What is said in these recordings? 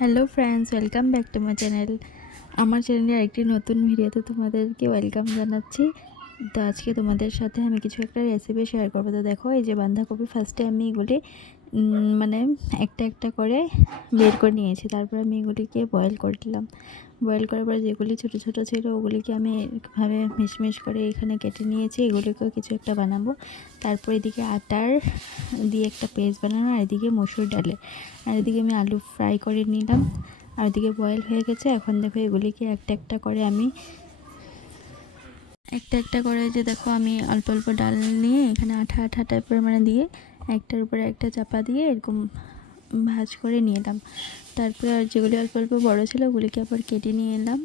Hello friends, welcome back to my channel. আমার চ্যানেলে আরেকটি নতুন ভিডিওতে তোমাদেরকে ওয়েলকাম জানাচ্ছি। তো আজকে তোমাদের সাথে আমি কিছু একটা রেসিপি শেয়ার করবো। তো দেখো, এই যে বাঁধাকপি, ফার্স্টে আমি এগুলি মানে একটা একটা করে বের করে নিয়েছি। তারপর আমি এগুলিকে বয়েল করলাম। বয়েল করার পর যেগুলি ছোটো ছোটো ছিল ওগুলিকে আমি এভাবে মিশমিশ করে এখানে কেটে নিয়েছি। এগুলিকেও কিছু একটা বানাবো। তারপর এদিকে আটার দিয়ে একটা পেস্ট বানানো, আর এদিকে মসুর ডালে, আর এদিকে আমি আলু ফ্রাই করে নিলাম। আর এদিকে বয়েল হয়ে গেছে। এখন দেখো এগুলিকে একটা একটা করে যে দেখো আমি অল্প অল্প ডাল নিয়ে এখানে আঠা আঠা টাইপের দিয়ে একটার উপরে একটা চাপা দিয়ে এরকম ভাজ করে নিলাম। তারপরে আর যেগুলি অল্প অল্প বড়ো ছিল ওগুলিকে আবার কেটে নিয়ে এলাম,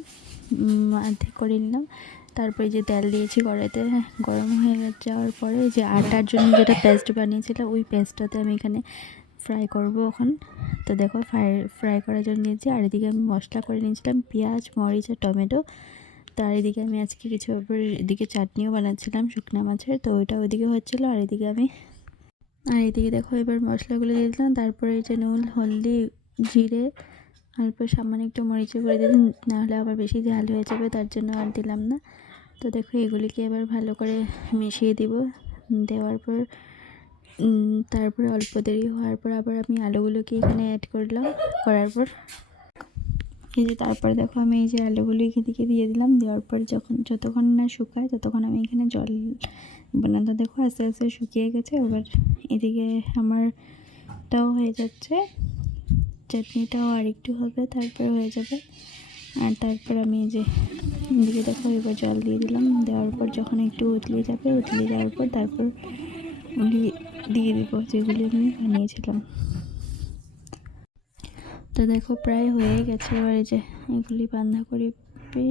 অর্ধেক করে নিলাম। তারপরে যে তেল দিয়েছি কড়াইতে, গরম হয়ে যাওয়ার পরে যে আটার জন্য যেটা পেস্ট বানিয়েছিলাম ওই পেস্টটাতে আমি এখানে ফ্রাই করব এখন। তো দেখো ফ্রাই করার জন্য নিয়েছি। আর এদিকে আমি মশলা করে নিয়েছিলাম পেঁয়াজ, মরিচ আর টমেটো। তার এদিকে আমি আজকে কিছু এদিকে চাটনিও বানাচ্ছিলাম শুকনো মাছের, তো ওইটা ওইদিকে হচ্ছিলো। আর এদিকে দেখো এবার মশলাগুলো দিয়ে দিলাম। তারপরে এই যে নুন, হলদি, জিরে, অল্প সামান্য একটু মরিচে করে দিলাম, নাহলে আবার বেশি ঝাল হয়ে যাবে, তার জন্য আর দিলাম না। তো দেখো এগুলিকে এবার ভালো করে মিশিয়ে দিব। দেওয়ার পর তারপরে অল্প দেরি হওয়ার পর আবার আমি আলুগুলোকে এখানে অ্যাড করলাম। করার পর এই যে তারপরে দেখো আমি এই যে আলুগুলো এদিকে দিয়ে দিলাম। দেওয়ার পর যতক্ষণ না শুকায় ততক্ষণ আমি এখানে জল বানাতে, দেখো আস্তে আস্তে শুকিয়ে গেছে। এবার এদিকে আমারটাও হয়ে যাচ্ছে, চাটনিটাও আর একটু হবে, তারপরে হয়ে যাবে। আর তারপর আমি এই যে এদিকে দেখো এবার জল দিয়ে দিলাম। দেওয়ার পর যখন একটু উতলে যাওয়ার পর তারপর দিয়ে দেবো যেগুলি আমি বানিয়েছিলাম। তো দেখো প্রায় হয়ে গেছে। এবার এই যে এগুলি বাঁধাকপি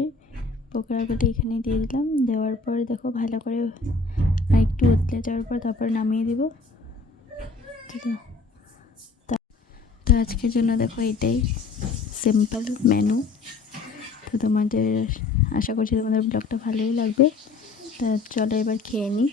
পকোড়াগুলি এখানে দিয়ে দিলাম। দেওয়ার পর দেখো ভালো করে আর একটু উতলে যাওয়ার পর তারপর নামিয়ে দিব। তো আজকের জন্য দেখো এটাই সিম্পল মেনু। তো তোমাদের আশা করছি তোমাদের ব্লগটা ভালোই লাগবে। তা চলো এবার খেয়ে নিই।